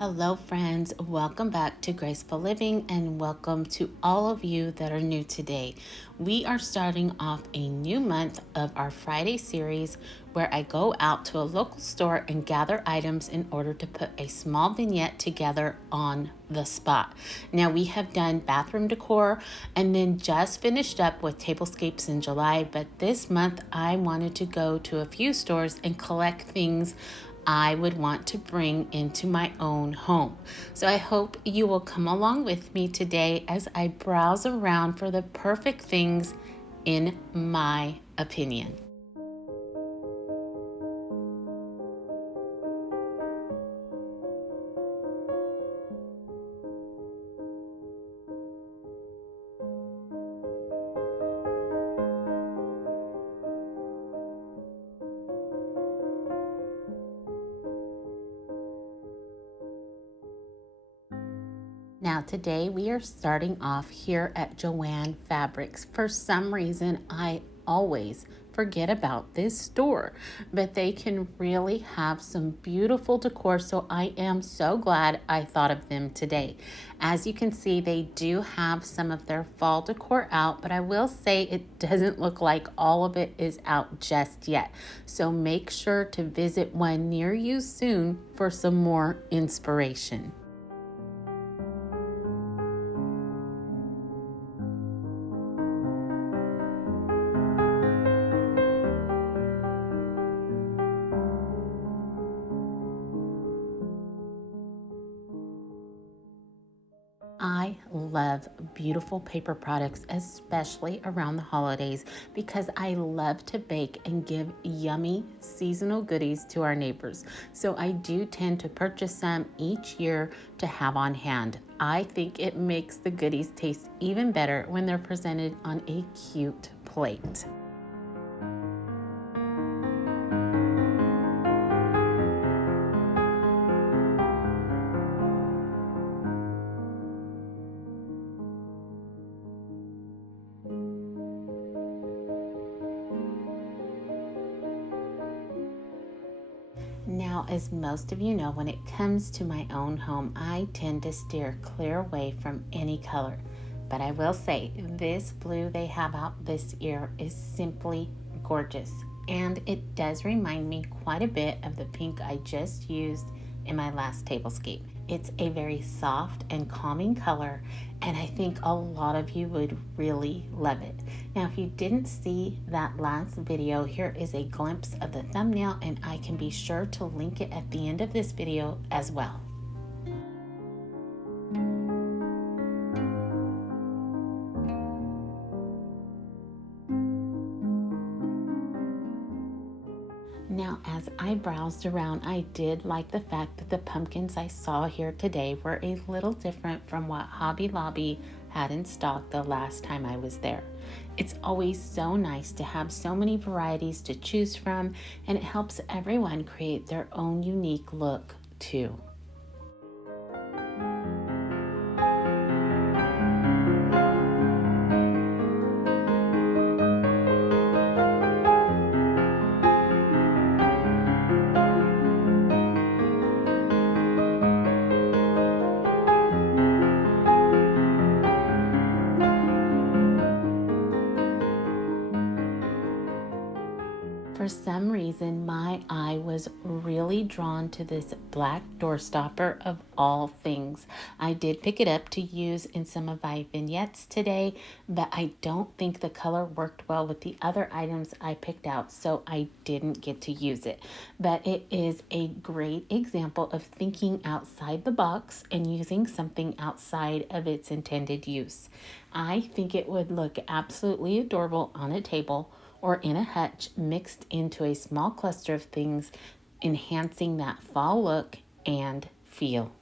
Hello, friends. Welcome back to Graceful Living, and welcome to all of you that are new today. We are starting off a new month of our Friday series where I go out to a local store and gather items in order to put a small vignette together on the spot. Now, we have done bathroom decor and then just finished up with tablescapes in July, but this month I wanted to go to a few stores and collect things I would want to bring into my own home. So I hope you will come along with me today as I browse around for the perfect things in my opinion. Now today we are starting off here at JOANN Fabrics. For some reason, I always forget about this store, but they can really have some beautiful decor, so I am so glad I thought of them today. As you can see, they do have some of their fall decor out, but I will say it doesn't look like all of it is out just yet. So make sure to visit one near you soon for some more inspiration. I love beautiful paper products, especially around the holidays, because I love to bake and give yummy seasonal goodies to our neighbors. So I do tend to purchase some each year to have on hand. I think it makes the goodies taste even better when they're presented on a cute plate. Now, as most of you know, when it comes to my own home, I tend to steer clear away from any color. But I will say, this blue they have out this year is simply gorgeous. And it does remind me quite a bit of the pink I just used in my last tablescape. It's a very soft and calming color, and I think a lot of you would really love it. Now, if you didn't see that last video, here is a glimpse of the thumbnail, and I can be sure to link it at the end of this video as well. Now, as I browsed around, I did like the fact that the pumpkins I saw here today were a little different from what Hobby Lobby had in stock the last time I was there. It's always so nice to have so many varieties to choose from, and it helps everyone create their own unique look too. For some reason, my eye was really drawn to this black door stopper of all things. I did pick it up to use in some of my vignettes today, but I don't think the color worked well with the other items I picked out, so I didn't get to use it. But it is a great example of thinking outside the box and using something outside of its intended use. I think it would look absolutely adorable on a table or in a hutch mixed into a small cluster of things, enhancing that fall look and feel.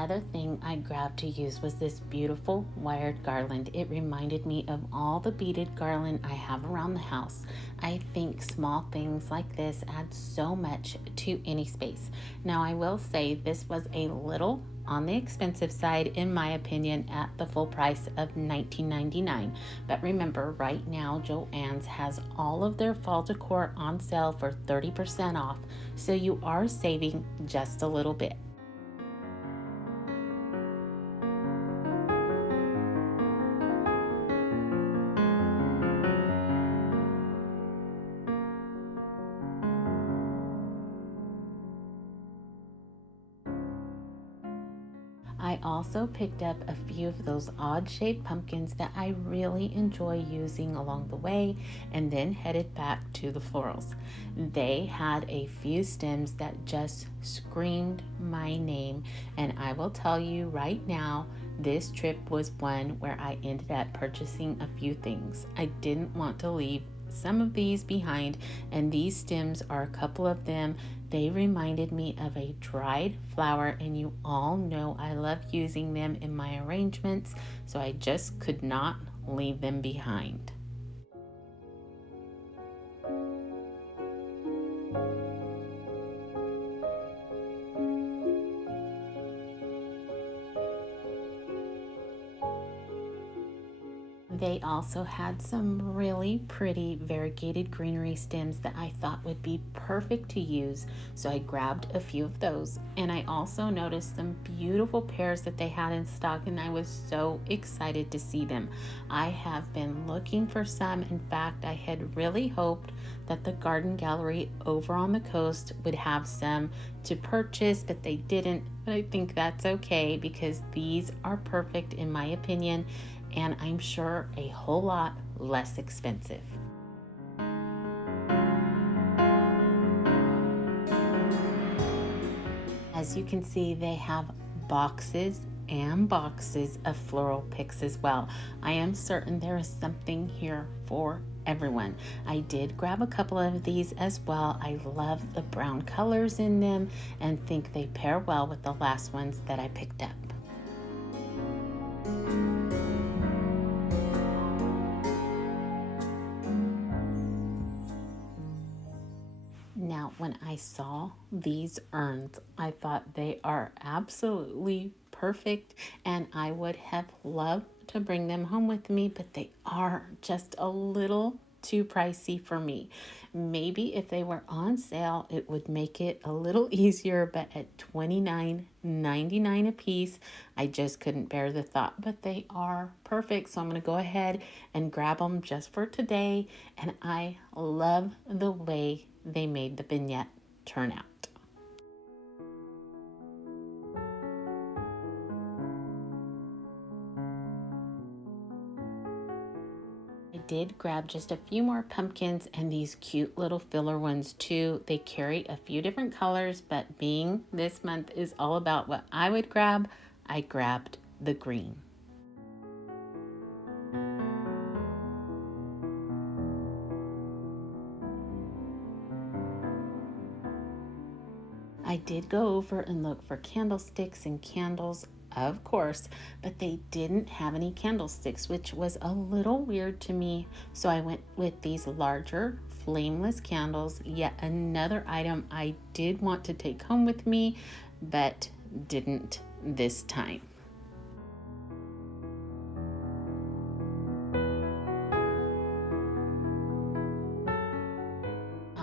Another thing I grabbed to use was this beautiful wired garland. It reminded me of all the beaded garland I have around the house. I think small things like this add so much to any space. Now, I will say this was a little on the expensive side, in my opinion, at the full price of $19.99. But remember, right now, JOANN's has all of their fall decor on sale for 30% off, so you are saving just a little bit. I also picked up a few of those odd-shaped pumpkins that I really enjoy using along the way, and then headed back to the florals. They had a few stems that just screamed my name, and I will tell you right now, this trip was one where I ended up purchasing a few things. I didn't want to leave some of these behind, and these stems are a couple of them. They reminded me of a dried flower, and you all know I love using them in my arrangements, so I just could not leave them behind. They also had some really pretty variegated greenery stems that I thought would be perfect to use, so I grabbed a few of those. And I also noticed some beautiful pears that they had in stock, and I was so excited to see them. I have been looking for some. In fact, I had really hoped that the garden gallery over on the coast would have some to purchase, but they didn't. But I think that's okay because these are perfect in my opinion, and I'm sure a whole lot less expensive. As you can see, they have boxes and boxes of floral picks as well. I am certain there is something here for everyone. I did grab a couple of these as well. I love the brown colors in them and think they pair well with the last ones that I picked up. Now, when I saw these urns, I thought they are absolutely perfect, and I would have loved to bring them home with me, but they are just a little too pricey for me. Maybe if they were on sale, it would make it a little easier, but at $29.99 a piece, I just couldn't bear the thought, but they are perfect. So I'm going to go ahead and grab them just for today, and I love the way they made the vignette turn out. I did grab just a few more pumpkins and these cute little filler ones too. They carry a few different colors, but being this month is all about what I would grab, I grabbed the green. I did go over and look for candlesticks and candles, of course, but they didn't have any candlesticks, which was a little weird to me. So I went with these larger flameless candles, yet another item I did want to take home with me, but didn't this time.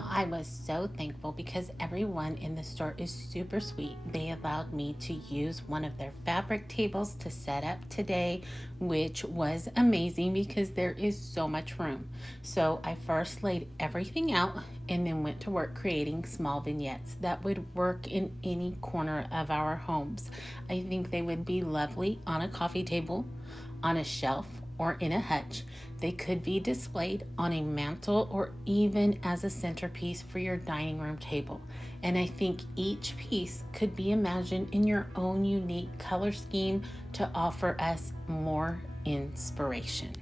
I was so thankful because everyone in the store is super sweet. They allowed me to use one of their fabric tables to set up today, which was amazing because there is so much room. So I first laid everything out and then went to work creating small vignettes that would work in any corner of our homes. I think they would be lovely on a coffee table, on a shelf, or in a hutch. They could be displayed on a mantle or even as a centerpiece for your dining room table. And I think each piece could be imagined in your own unique color scheme to offer us more inspiration.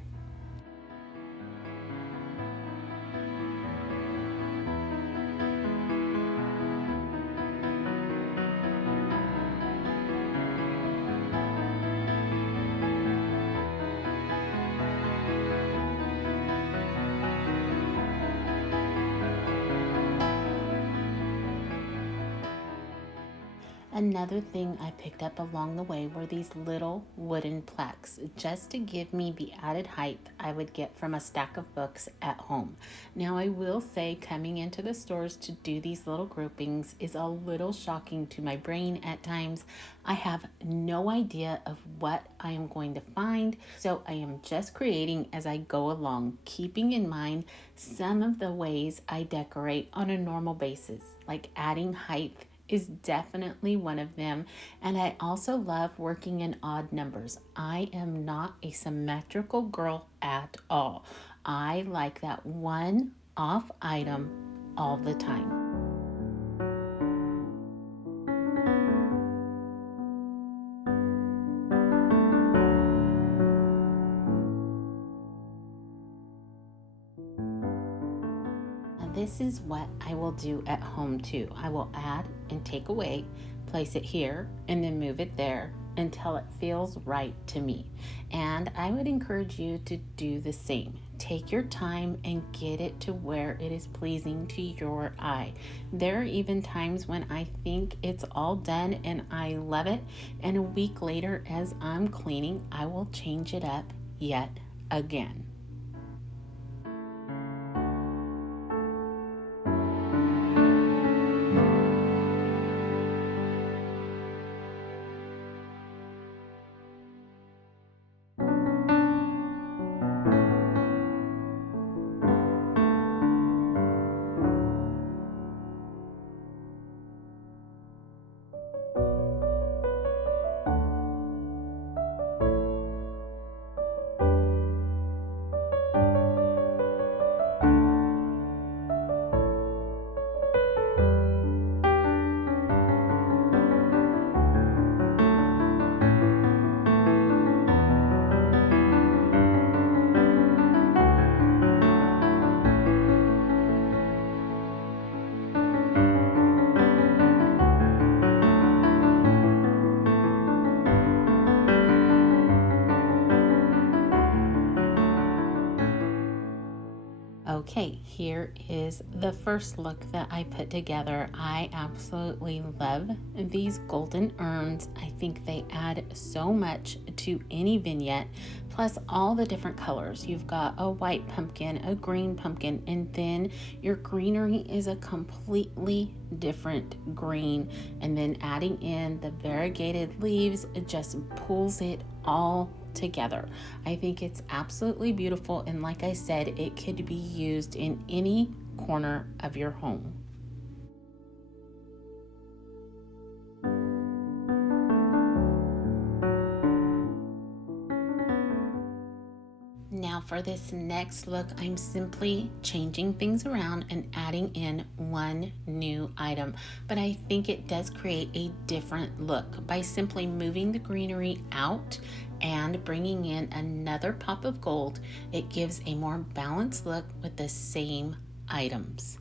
Another thing I picked up along the way were these little wooden plaques, just to give me the added height I would get from a stack of books at home. Now, I will say coming into the stores to do these little groupings is a little shocking to my brain at times. I have no idea of what I am going to find, so I am just creating as I go along, keeping in mind some of the ways I decorate on a normal basis, like adding height is definitely one of them. And I also love working in odd numbers. I am not a symmetrical girl at all. I like that one off item all the time. This is what I will do at home too. I will add and take away, place it here, and then move it there until it feels right to me. And I would encourage you to do the same. Take your time and get it to where it is pleasing to your eye. There are even times when I think it's all done and I love it, and a week later as I'm cleaning, I will change it up yet again. Okay, here is the first look that I put together. I absolutely love these golden urns. I think they add so much to any vignette, plus all the different colors. You've got a white pumpkin, a green pumpkin, and then your greenery is a completely different green. And then adding in the variegated leaves, it just pulls it all together. I think it's absolutely beautiful, and like I said, it could be used in any corner of your home. Now for this next look, I'm simply changing things around and adding in one new item, but I think it does create a different look by simply moving the greenery out and bringing in another pop of gold. It gives a more balanced look with the same items.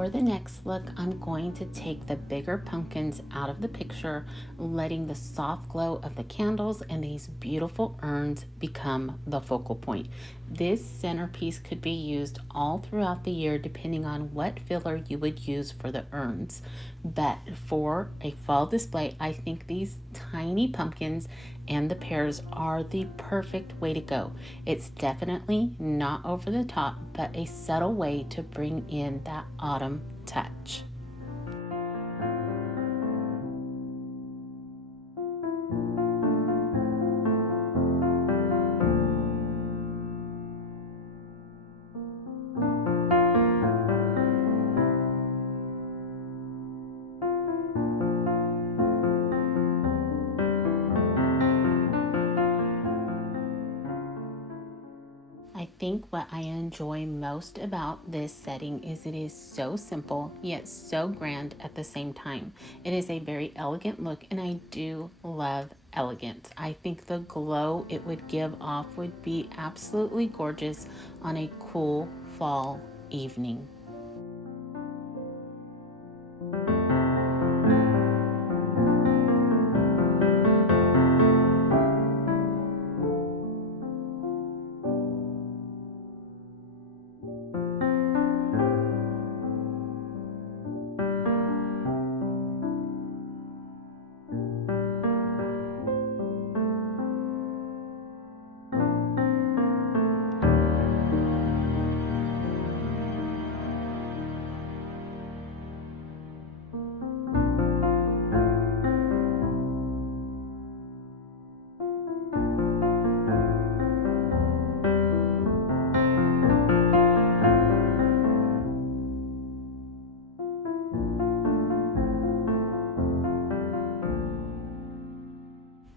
For the next look, I'm going to take the bigger pumpkins out of the picture, letting the soft glow of the candles and these beautiful urns become the focal point. This centerpiece could be used all throughout the year depending on what filler you would use for the urns. But for a fall display, I think these tiny pumpkins and the pears are the perfect way to go. It's definitely not over the top, but a subtle way to bring in that autumn touch. I think what I enjoy most about this setting is it is so simple yet so grand at the same time. It is a very elegant look and I do love elegance. I think the glow it would give off would be absolutely gorgeous on a cool fall evening.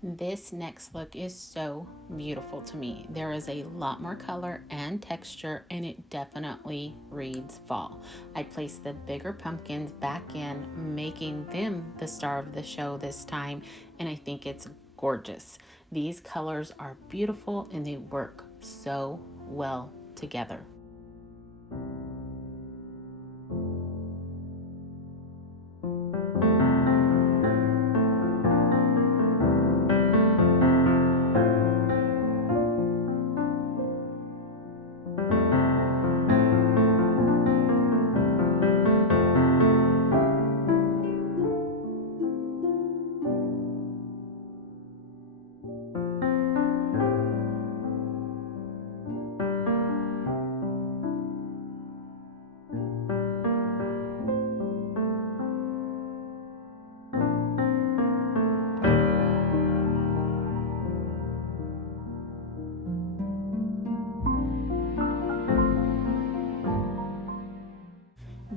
This next look is so beautiful to me. There is a lot more color and texture and it definitely reads fall. I placed the bigger pumpkins back in, making them the star of the show this time, and I think it's gorgeous. These colors are beautiful and they work so well together.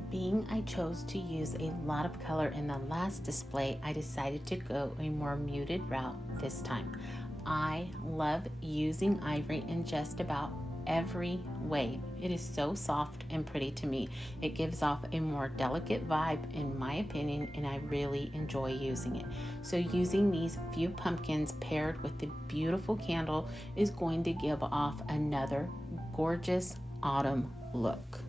Being I chose to use a lot of color in the last display, I decided to go a more muted route this time. I love using ivory in just about every way. It is so soft and pretty to me. It gives off a more delicate vibe in my opinion, and I really enjoy using it. So using these few pumpkins paired with the beautiful candle is going to give off another gorgeous autumn look.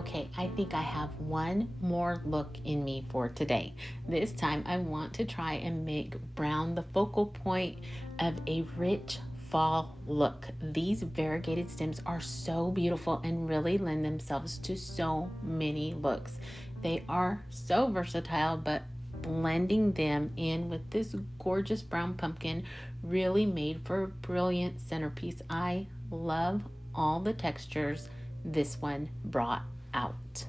Okay, I think I have one more look in me for today. This time I want to try and make brown the focal point of a rich fall look. These variegated stems are so beautiful and really lend themselves to so many looks. They are so versatile, but blending them in with this gorgeous brown pumpkin really made for a brilliant centerpiece. I love all the textures this one brought out.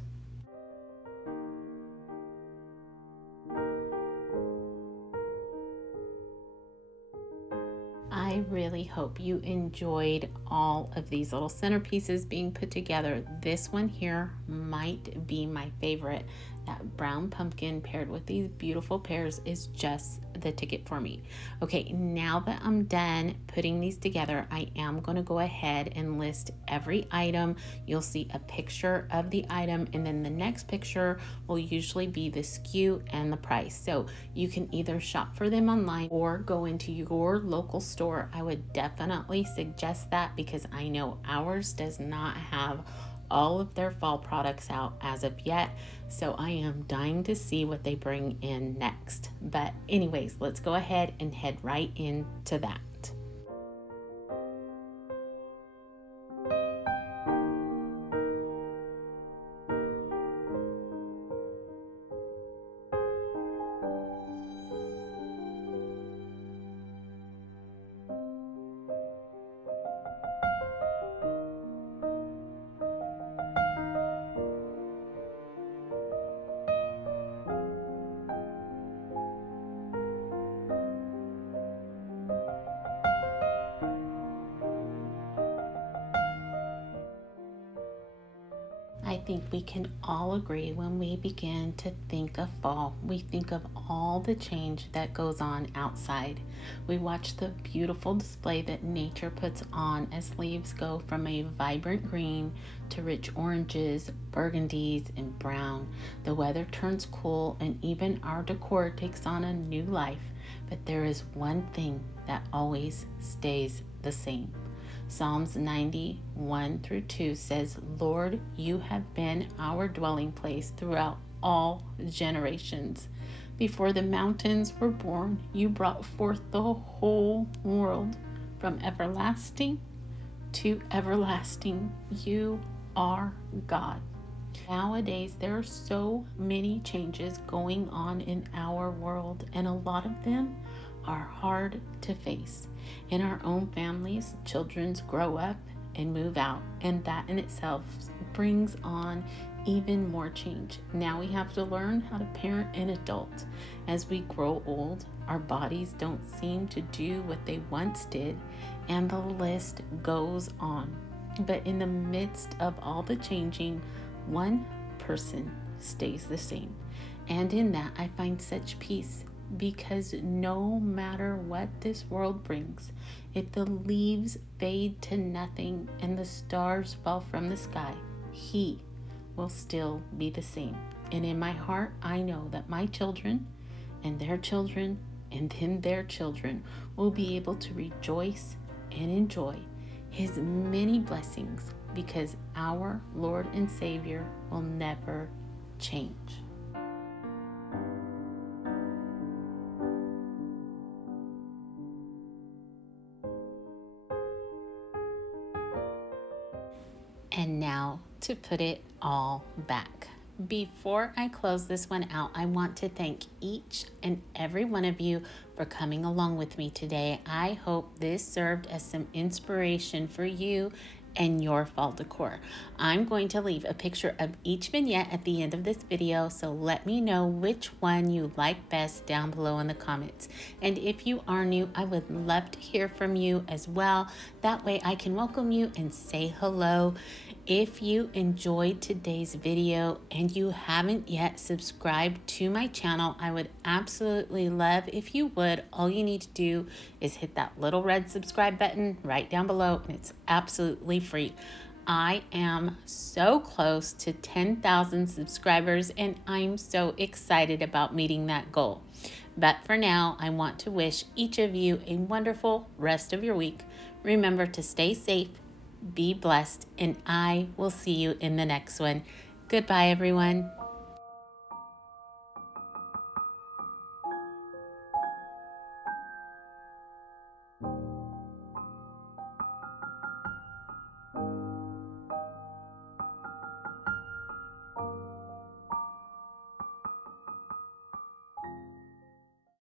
I really hope you enjoyed all of these little centerpieces being put together. This one here might be my favorite. That brown pumpkin paired with these beautiful pears is just the ticket for me. Okay, now that I'm done putting these together, I am going to go ahead and list every item. You'll see a picture of the item, and then the next picture will usually be the SKU and the price. So you can either shop for them online or go into your local store. I would definitely suggest that because I know ours does not have all of their fall products out as of yet, so I am dying to see what they bring in next. But anyways, let's go ahead and head right into that. I think we can all agree when we begin to think of fall, we think of all the change that goes on outside. We watch the beautiful display that nature puts on as leaves go from a vibrant green to rich oranges, burgundies, and brown. The weather turns cool and even our decor takes on a new life. But there is one thing that always stays the same. Psalms 91-2 says, Lord, you have been our dwelling place throughout all generations. Before the mountains were born, you brought forth the whole world. From everlasting to everlasting, you are God. Nowadays, there are so many changes going on in our world, and a lot of them are hard to face. In our own families, children grow up and move out, and that in itself brings on even more change. Now we have to learn how to parent an adult. As we grow old, our bodies don't seem to do what they once did, and the list goes on. But in the midst of all the changing, one person stays the same. And in that, I find such peace. Because no matter what this world brings, if the leaves fade to nothing and the stars fall from the sky, He will still be the same. And in my heart, I know that my children and their children and then their children will be able to rejoice and enjoy His many blessings because our Lord and Savior will never change. And now to put it all back. Before I close this one out, I want to thank each and every one of you for coming along with me today. I hope this served as some inspiration for you and your fall decor. I'm going to leave a picture of each vignette at the end of this video, so let me know which one you like best down below in the comments. And if you are new, I would love to hear from you as well. That way I can welcome you and say hello. If you enjoyed today's video and you haven't yet subscribed to my channel, I would absolutely love if you would. All you need to do is hit that little red subscribe button right down below, and it's absolutely free. I am so close to 10,000 subscribers, and I'm so excited about meeting that goal. But for now, I want to wish each of you a wonderful rest of your week. Remember to stay safe, be blessed, and I will see you in the next one. Goodbye, everyone.